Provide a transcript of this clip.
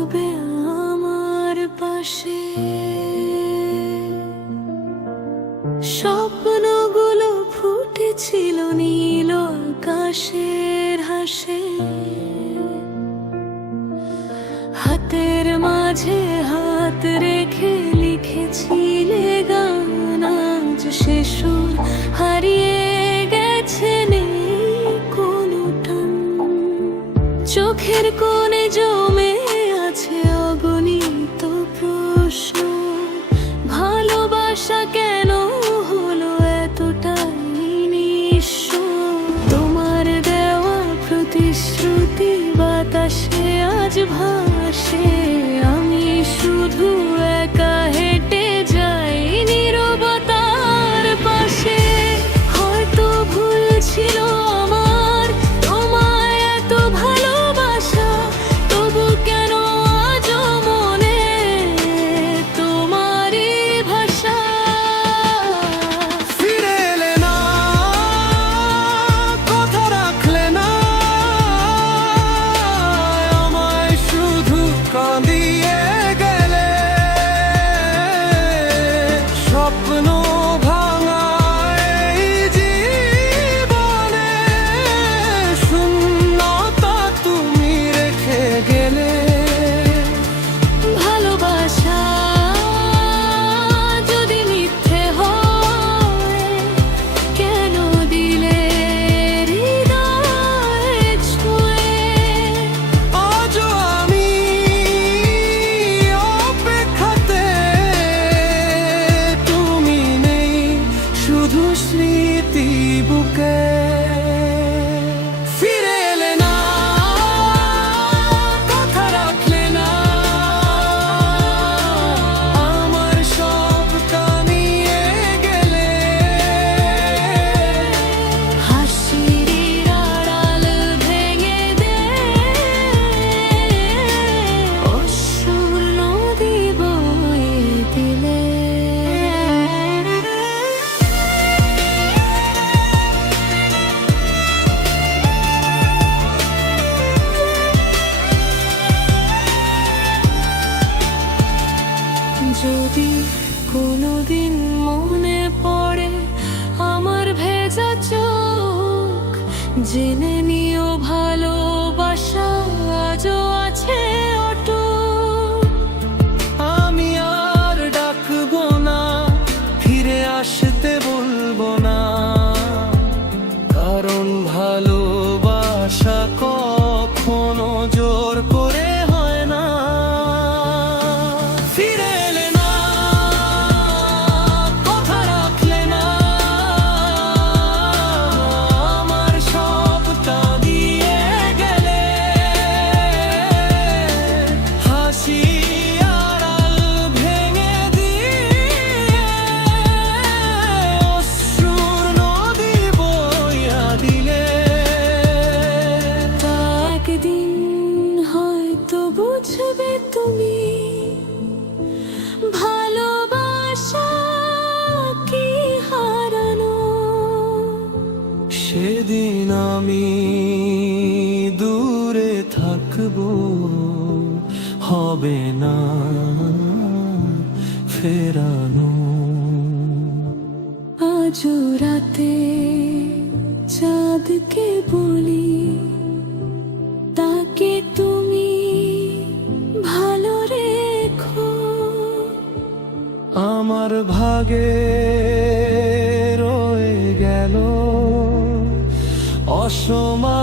থাকবে আমার পাশে। স্বপ্নগুলো ফুটেছিল নীল আকাশের হাসে, হাতের মাঝে হাত রেখে লিখেছিলে গান, আজ সে সুর হারিয়ে গেছে, নেই কোনো টান। চোখের কোণে জমে আছে অগণিত প্রশ্ন, ভালোবাসা কেন হলো এতটাই নিঃস্ব? তোমার দেওয়া প্রতিশ্রুতি বাতাসে আজ ভাসে, আমি শুধু একা হেঁটে যাই নীরবতার পাশে। হয়তো ভুল ছিল আমার তোমায় এত ভালোবাসা, তবু কেন আজও মনে তোমারই ভাষা। ফিরে এলে না, কথা রাখলে না, আমায় শুধু কাঁদিয়ে গেলে। স্বপ্ন ভাঙা এই জীবনে শূন্যতা তুমি রেখে গেলে। ভালোবাসা যদি মিথ্যে হয়, কেন দিলে হৃদয় ছুঁয়ে? আজও আমি অপেক্ষাতে, তুমি নেই, শুধু স্মৃতি বুকে। ফিরে এলে না, কথা রাখলে না, আমার সব কানিয়ে গেলে। হাসির আড়াল ভেঙে দে, অশ্রুর নদী বয়ে দিলে। যদি কোনোদিন মনে পড়ে আমার ভেজা চোখ, জেনে নিও ভালোবাসা আজও আছে অটুট। আমি আর ডাকবো না, ফিরে আসতে বলবো না, কারণ ভালোবাসা কখনো জোর করে হয় না। ফিরে এলে না, কথা রাখলে না, আমার সব কাঁদিয়ে গেলে। হাসি আড়াল ভেঙে দিয়ে অশ্রুর নদী বইয়া দিলে। তা একদিন হয়তো বুঝবে তুমি, ভালোবাসা কি হারানো। সেদিন আমি দূরে থাকবো, হবে না ফেরানো। আজ রাতে চাঁদকে বলি, তাকে তুমি ভালো রেখো। আমার ভাগে রয়ে গেল অসময়